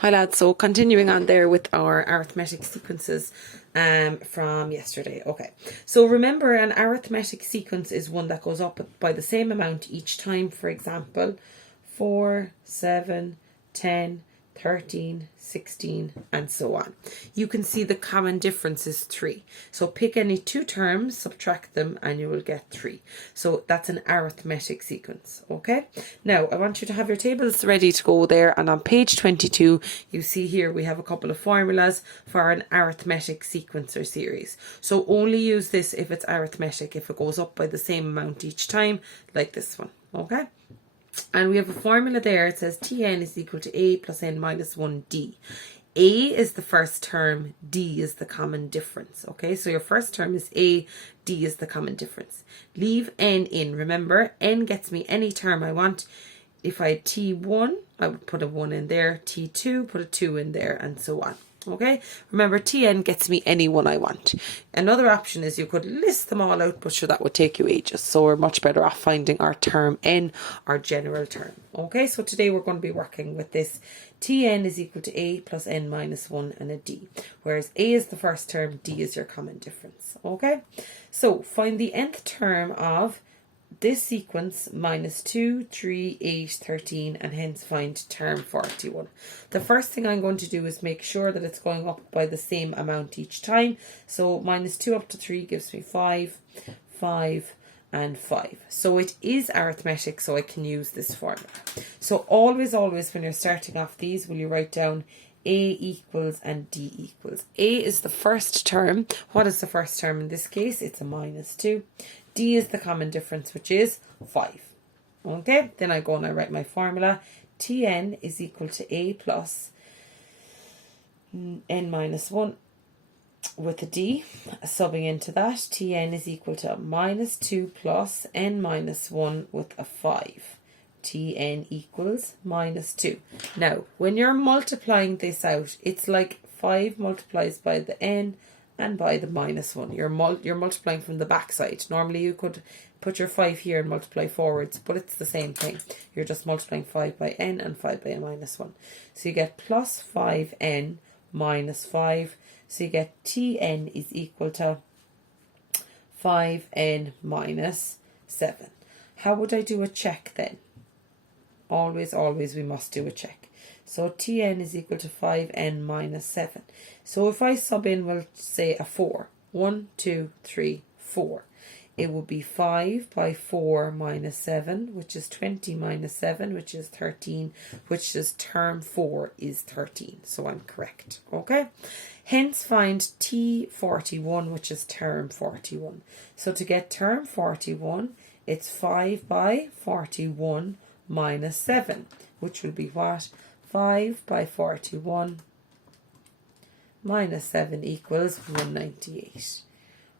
Hi lads, so continuing on there with our arithmetic sequences from yesterday. Okay, so remember an arithmetic sequence is one that goes up by the same amount each time. For example, 4, 7, 10, 13, 16 and so on. You can see the common difference is 3. So pick any two terms, subtract them and you will get 3. So that's an arithmetic sequence. Okay, now I want you to have your tables ready to go there, and on page 22 you see here we have a couple of formulas for an arithmetic sequencer series. So only use this if it's arithmetic, if it goes up by the same amount each time, like this one. Okay, and we have a formula there. It says Tn is equal to a plus n minus 1d. A is the first term, d is the common difference. Okay, so your first term is a, d is the common difference. Leave n in. Remember, n gets me any term I want. If I had t1, I would put a 1 in there. T2, put a 2 in there, and so on. Okay, remember Tn gets me any one I want. Another option is you could list them all out, but sure, that would take you ages. So we're much better off finding our term n, our general term. Okay, so today we're going to be working with this. Tn is equal to a plus n minus 1 and a d. Whereas a is the first term, d is your common difference. Okay, so find the nth term of this sequence minus 2, 3, 8, 13, and hence find term 41. The first thing I'm going to do is make sure that it's going up by the same amount each time. So minus 2 up to 3 gives me 5, 5, and 5. So it is arithmetic, so I can use this formula. So always when you're starting off these, will you write down a equals and d equals. A is the first term. What is the first term in this case? It's a minus 2. D is the common difference, which is 5. Okay, then I go and I write my formula. Tn is equal to a plus n minus 1 with a d. Subbing into that, Tn is equal to minus 2 plus n minus 1 with a 5. Tn equals minus 2. Now, when you're multiplying this out, it's like 5 multiplies by the n and by the minus 1. You're multiplying from the back side. Normally you could put your 5 here and multiply forwards, but it's the same thing. You're just multiplying 5 by n and 5 by a minus 1. So you get plus 5n minus 5. So you get Tn is equal to 5n minus 7. How would I do a check then? Always we must do a check. So Tn is equal to 5n minus 7. So if I sub in, we'll say a 4. 1, 2, 3, 4. It would be 5 by 4 minus 7, which is 20 minus 7, which is 13, which is term 4 is 13. So I'm correct. Okay. Hence find T41, which is term 41. So to get term 41, it's 5 by 41 minus 7, which will be what? 5 by 41 minus 7 equals 198.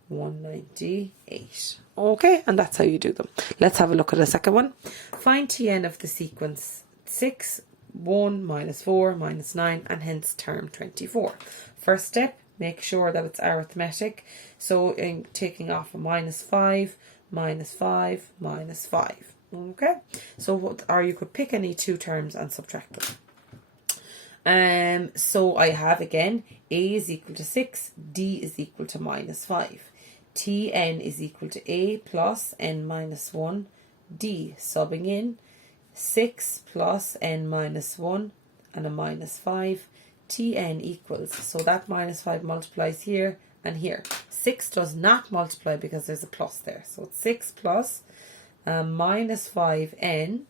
198. Okay, and that's how you do them. Let's have a look at a second one. Find Tn of the sequence 6, 1, minus 4, minus 9, and hence term 24. First step, make sure that it's arithmetic. So I'm taking off a minus 5, minus 5, minus 5. Okay, so or you could pick any two terms and subtract them. So I have again a is equal to 6, d is equal to minus 5. Tn is equal to a plus n minus 1, d. Subbing in 6 plus n minus 1 and a minus 5. Tn equals, so that minus 5 multiplies here and here. 6 does not multiply because there's a plus there. So it's 6 plus minus 5n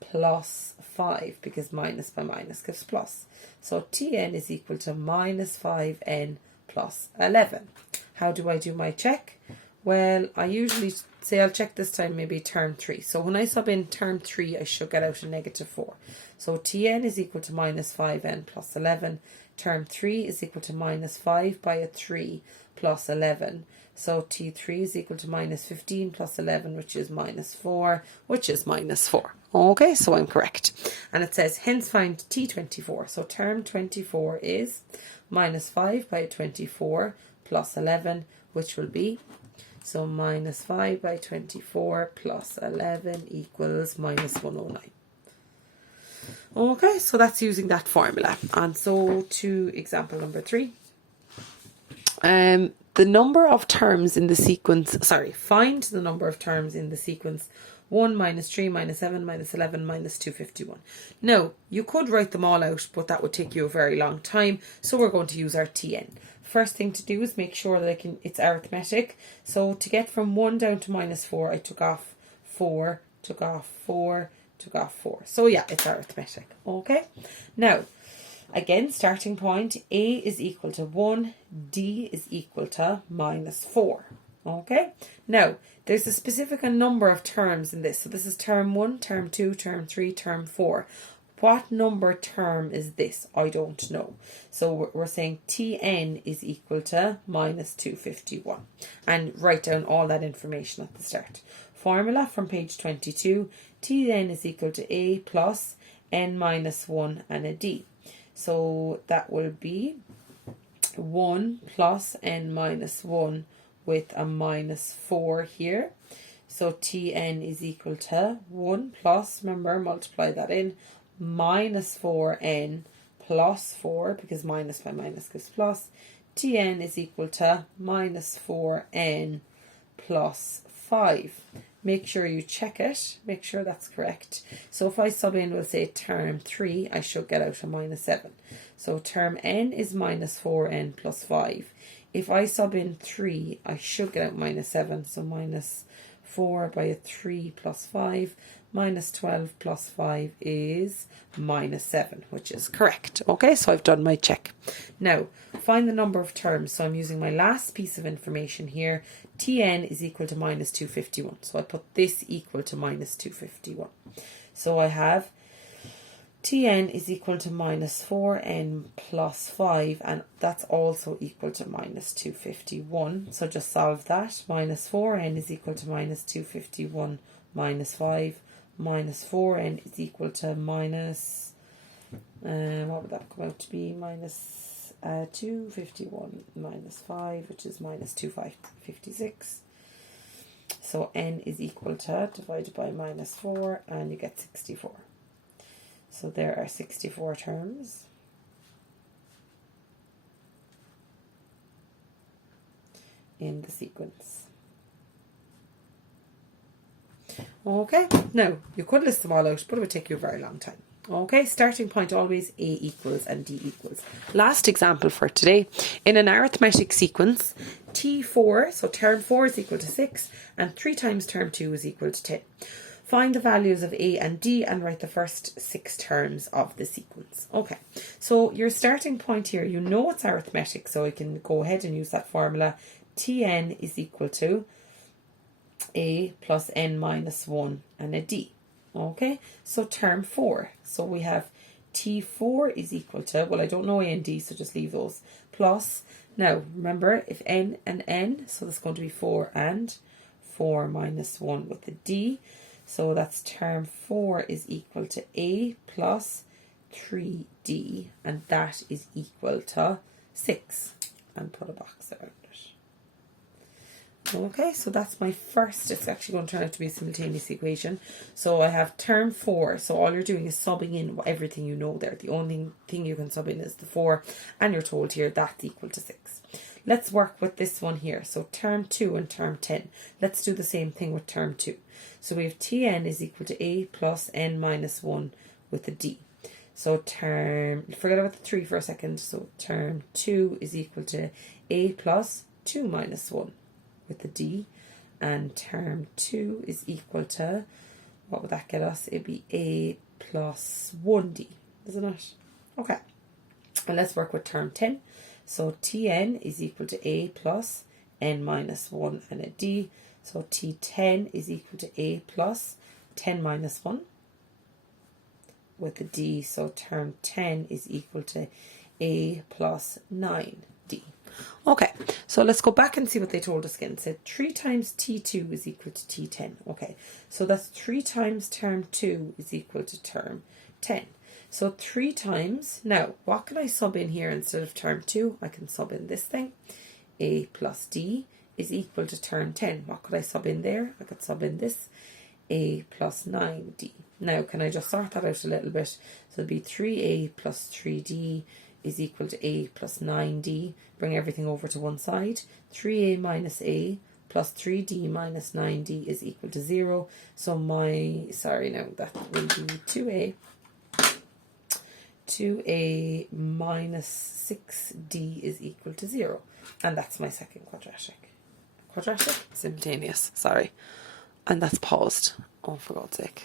plus 5, because minus by minus gives plus. So Tn is equal to minus 5n plus 11. How do I do my check? Well, I usually say I'll check this time maybe term 3. So when I sub in term 3, I should get out a negative 4. So Tn is equal to minus 5n plus 11. Term 3 is equal to minus 5 by a 3 plus 11. So T3 is equal to minus 15 plus 11, which is minus 4, which is minus 4. Okay, so I'm correct. And it says, hence find T24. So term 24 is minus 5 by 24 plus 11, which will be, so minus 5 by 24 plus 11 equals minus 109. Okay, so that's using that formula. And so to example number 3. The number of terms in the sequence, find the number of terms in the sequence 1 minus 3 minus 7 minus 11 minus 251. Now, you could write them all out, but that would take you a very long time, so we're going to use our Tn. First thing to do is make sure that it's arithmetic. So to get from 1 down to minus 4, I took off 4, took off 4, took off 4. So yeah, it's arithmetic. Okay, now, again, starting point, A is equal to 1, D is equal to minus 4. Okay, now there's a specific number of terms in this. So this is term 1, term 2, term 3, term 4. What number term is this? I don't know. So we're saying Tn is equal to minus 251. And write down all that information at the start. Formula from page 22, Tn is equal to A plus n minus 1 and a D. So that will be 1 plus n minus 1 with a minus 4 here. So Tn is equal to 1 plus, remember, multiply that in, minus 4n plus 4, because minus by minus gives plus. Tn is equal to minus 4n plus 5. Make sure you check it, make sure that's correct. So if I sub in, we'll say term 3, I should get out a minus 7. So term n is minus 4n plus 5. If I sub in 3, I should get out minus 7. So minus 4 by a 3 plus 5. Minus 12 plus 5 is minus 7, which is correct. Okay, so I've done my check. Now, find the number of terms. So I'm using my last piece of information here. Tn is equal to minus 251. So I put this equal to minus 251. So I have Tn is equal to minus 4n plus 5, and that's also equal to minus 251. So just solve that. Minus 4n is equal to minus 251 minus 5. Minus 4n is equal to minus, what would that come out to be? Minus 251 minus 5, which is minus 2556. So n is equal to, divided by minus 4, and you get 64. So there are 64 terms. In the sequence. Okay, now you could list them all out, but it would take you a very long time. Okay, starting point always A equals and D equals. Last example for today. In an arithmetic sequence, T4, so term 4 is equal to 6, and 3 times term 2 is equal to 10. Find the values of A and D and write the first 6 terms of the sequence. Okay, so your starting point here, you know it's arithmetic, so I can go ahead and use that formula. Tn is equal to A plus n minus 1 and a D. Okay, so term 4. So we have T4 is equal to, well, I don't know A and D, so just leave those. Plus, now remember, if n and n, so that's going to be 4 and 4 minus 1 with a D. So that's term 4 is equal to A plus 3D, and that is equal to 6. And put a box around it. Okay, so that's my first. It's actually going to turn out to be a simultaneous equation. So I have term 4. So all you're doing is subbing in everything you know there. The only thing you can sub in is the 4. And you're told here that's equal to 6. Let's work with this one here. So term 2 and term 10. Let's do the same thing with term 2. So we have Tn is equal to A plus n minus 1 with a D. So forget about the 3 for a second. So term 2 is equal to A plus 2 minus 1. With the D, and term 2 is equal to, what would that get us? It'd be A plus 1D, isn't it? Okay, and let's work with term 10. So Tn is equal to A plus n minus 1 and a D. So T10 is equal to A plus 10 minus 1 with a D. So term 10 is equal to A plus 9D. Okay, so let's go back and see what they told us again. It said 3 times T2 is equal to T10. Okay, so that's 3 times term 2 is equal to term 10. So 3 times, now what can I sub in here instead of term 2? I can sub in this thing. A plus D is equal to term 10. What could I sub in there? I could sub in this. 3a plus 9d. Now, can I just sort that out a little bit? So it'll be 3a plus 3d is equal to a plus 9d. Bring everything over to one side. 3a minus a plus 3d minus 9d is equal to 0. So that will be 2a minus 6d is equal to 0. And that's my second quadratic. Quadratic? Simultaneous, sorry. And that's paused. Oh, for God's sake.